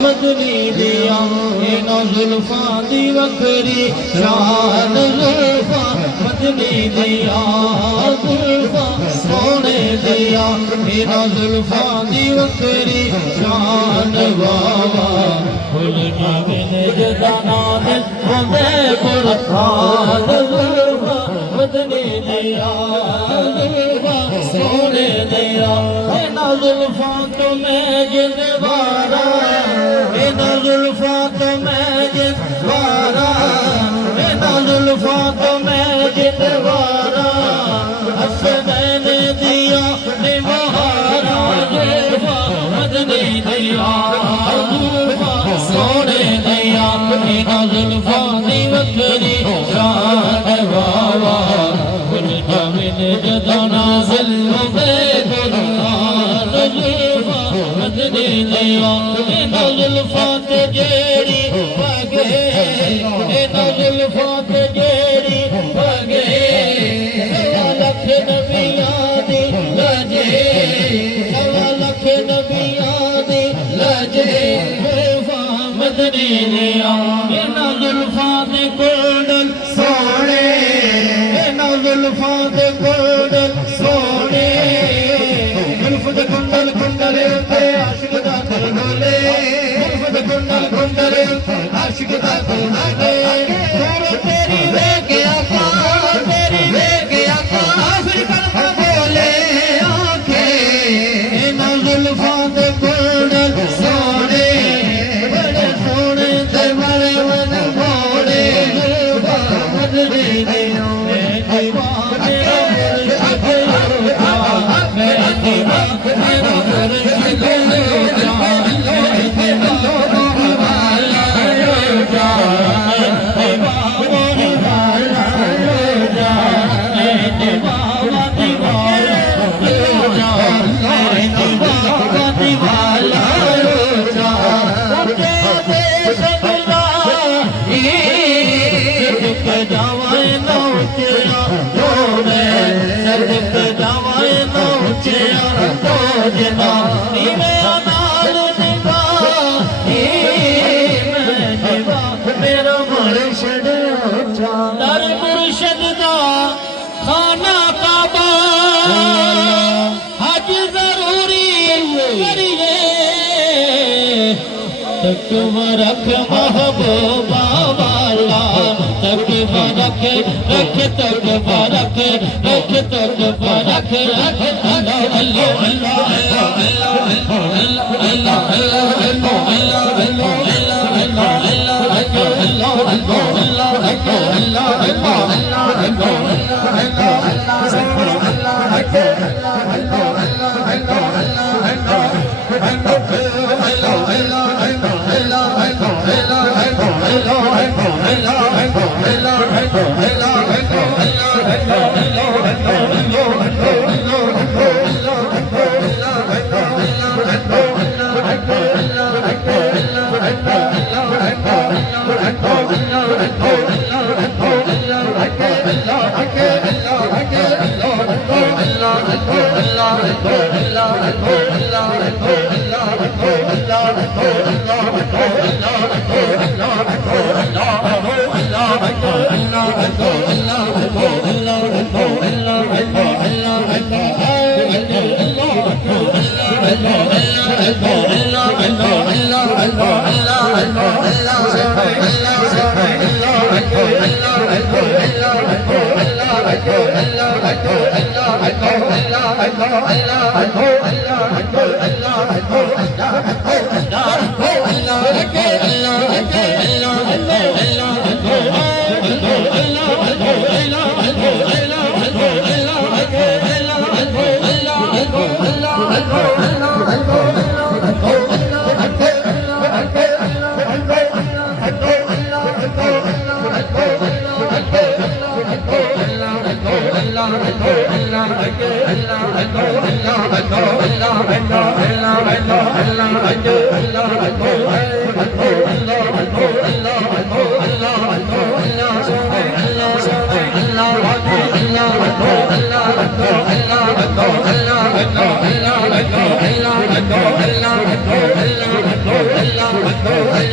मदनी दिया इन जुल्फा दी वखरी शान जुल्फा मदनी दिया जुल्फा सोने दिया इन जुल्फा दी वखरी शान बाबा फुल बिन जदाना दिल बंदे कुरान जुल्फा मदनी दिया जुल्फा सोने दिया इन जुल्फा तो मैं जिंदवारा जुल्फा तो मैं जितवारा जुल्फा तो मैं जितवारा हसनैन दिया निवारा जुल्फा मदनी दिया जुल्फा सोने दिया जुल्फा दी वखरी शान बाबा उनका बिन जदाना ज़िल्म बेगुनाह जुल्फा मदनी दिया जुल्फा ते जेड़ी पगे जुल्फा ते जेड़ी पगे लख नबियां दी लजे लख नबियां दी लजे जुल्फा मदनी दिया जुल्फा ते कोडल सोने जुल्फा ते कोडल सोने जुल्फ ते कुंडल कुंडल ते आशिक दा दिल डोले कुंडल कुंडल आशिक दा दिल डोले तेरी वेखे आका तेरी वेखे आका फिर कलमा बोले आंखें इन जुल्फा ते कुंडल सोने बड़े सोने ते बड़े मन मोड़े जुल्फा मदनी दिया दीवाने मेरा दीवाना मेरा मुर्शिद मेरा मुर्शिद दर मुर्शिद दा खाना काबा हज जरूरी करिए तकबरक महबूबा वाला तकबरक रख तकबरक रख तकबरक रख अल्लाह अल्लाह अल्लाह अल्लाह Allah